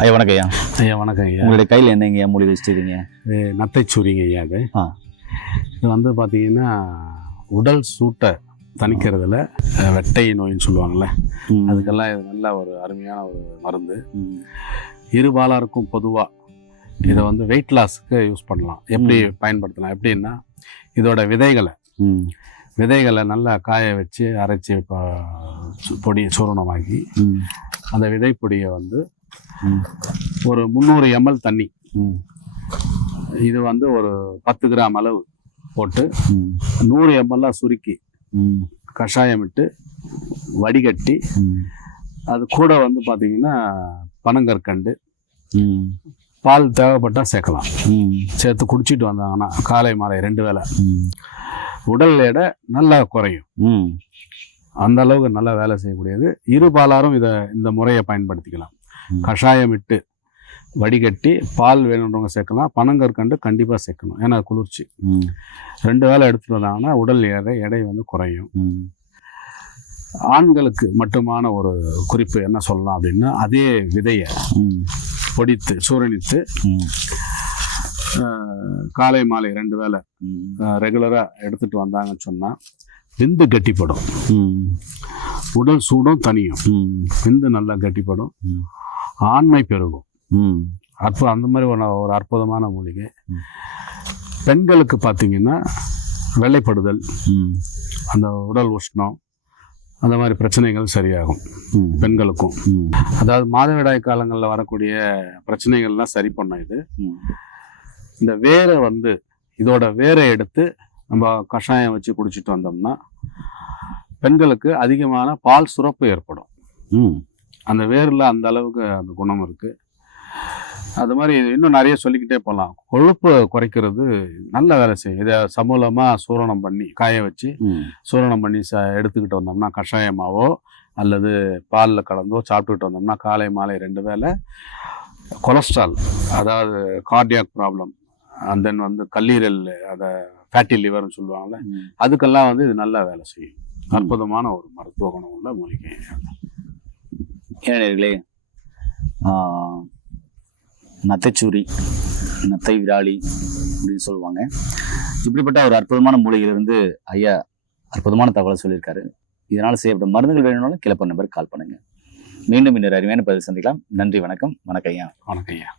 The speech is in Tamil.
ஐயா வணக்கம் ஐயா ஐயா வணக்கம் ஐயா உங்களுடைய கையில் என்னங்க ஐயா மூலிகை வச்சுருக்கீங்க? இது நத்தைச்சூரிங்க ஐயா இது. ஆ. இது வந்து பார்த்தீங்கன்னா உடல் சூட்டை தணிக்கிறதுல வெட்டை நோயின்னு சொல்லுவாங்கள்ல அதுக்கெல்லாம் இது நல்ல ஒரு அருமையான ஒரு மருந்து. இருபாலாருக்கும் பொதுவாக இதை வந்து வெயிட் லாஸுக்கு யூஸ் பண்ணலாம். எப்படி பயன்படுத்தலாம்? எப்படின்னா இதோட விதைகளை விதைகளை நல்லா காய வச்சு அரைச்சி ப- சு- பொடி சூரணமாக்கி அந்த விதை பொடியை வந்து ஒரு முந்நூறு எம்எல் தண்ணி. இது வந்து ஒரு பத்து கிராம் அளவு போட்டு நூறு எம்எல்லாம் சுருக்கி கஷாயம் விட்டு வடிகட்டி அது கூட வந்து பார்த்தீங்கன்னா பனங்கற்கண்டு பால் தேவைப்பட்டால் சேர்க்கலாம். சேர்த்து குடிச்சிட்டு வந்தாங்கன்னா காலை மாலை ரெண்டு வேளை. ம். உடல் எடை நல்லா குறையும். அந்த அளவுக்கு நல்லா வேலை செய்யக்கூடியது. இரு பாலாரும் இதை இந்த முறையை பயன்படுத்திக்கலாம். கஷாயம் விட்டு வடிகட்டி பால் வேணுன்றவங்க சேர்க்கலாம் பனங்கற்கண்டு கண்டிப்பாக சேர்க்கணும். ஏன்னா குளிர்ச்சி. ரெண்டு வேளை எடுத்துட்டு வந்தாங்கன்னா உடல் எடை எடை வந்து குறையும். ஆண்களுக்கு மட்டுமான ஒரு குறிப்பு என்ன சொல்லலாம் அப்படின்னா அதே விதையை பொடித்து சூரணித்து காலை மாலை ரெண்டு வேளை ம். ரெகுலராக எடுத்துட்டு வந்தாங்கன்னு சொன்னால் விந்து கட்டிப்படும். உடல் சூடும் தனியும் விந்து நல்லா கட்டிப்படும். ஆண்மை பெருகும். ம். அற்பு அந்த மாதிரி ஒரு ஒரு அற்புதமான மூலிகை. பெண்களுக்கு பார்த்தீங்கன்னா வெள்ளைப்படுதல் அந்த உடல் உஷ்ணம் அந்த மாதிரி பிரச்சனைகள் சரியாகும் ம். பெண்களுக்கும். அதாவது மாதவிடாய் காலங்களில் வரக்கூடிய பிரச்சனைகள்லாம் சரி பண்ணும் இது. இந்த வேரை வந்து இதோட வேரை எடுத்து நம்ம கஷாயம் வச்சு குடிச்சிட்டு வந்தோம்னா பெண்களுக்கு அதிகமான பால் சுரப்பு ஏற்படும். ம். அந்த வேரில் அந்த அளவுக்கு அந்த குணம் இருக்குது அது மாதிரி இன்னும் நிறைய சொல்லிக்கிட்டே போகலாம் கொழுப்பு குறைக்கிறது நல்ல வேலை செய்யும் இதை சமூலமாக சூரணம் பண்ணி காய வச்சு சூரணம் பண்ணி ச எடுத்துக்கிட்டு வந்தோம்னா கஷாயமாவோ அல்லது பாலில் கலந்தோ சாப்பிட்டுக்கிட்டு வந்தோம்னா காலை மாலை ரெண்டு வேளை கொலஸ்ட்ரால் அதாவது கார்டியாக் ப்ராப்ளம் அண்ட் தென் வந்து கல்லீரல் அதை ஃபேட்டி லிவர்னு சொல்லுவாங்கல்ல ம். அதுக்கெல்லாம் வந்து இது நல்லா வேலை செய்யும். அற்புதமான ஒரு மருத்துவ குணம் உள்ள மூலிகை ஏனர்களே நத்தைச்சூரி நத்தை விராலி அப்படின்னு சொல்லுவாங்க. இப்படிப்பட்ட ஒரு அற்புதமான மூலிகையிலிருந்து ஐயா அற்புதமான தகவலை சொல்லியிருக்காரு. இதனால் செய்யப்பட்ட மருந்துகள் வேணும்னாலும் கிளப்ப நம்பருக்கு கால் பண்ணுங்க. மீண்டும் இன்னொரு அருமையான பதில் சந்திக்கலாம். நன்றி வணக்கம். வணக்கம் ஐயா. வணக்கம் ஐயா.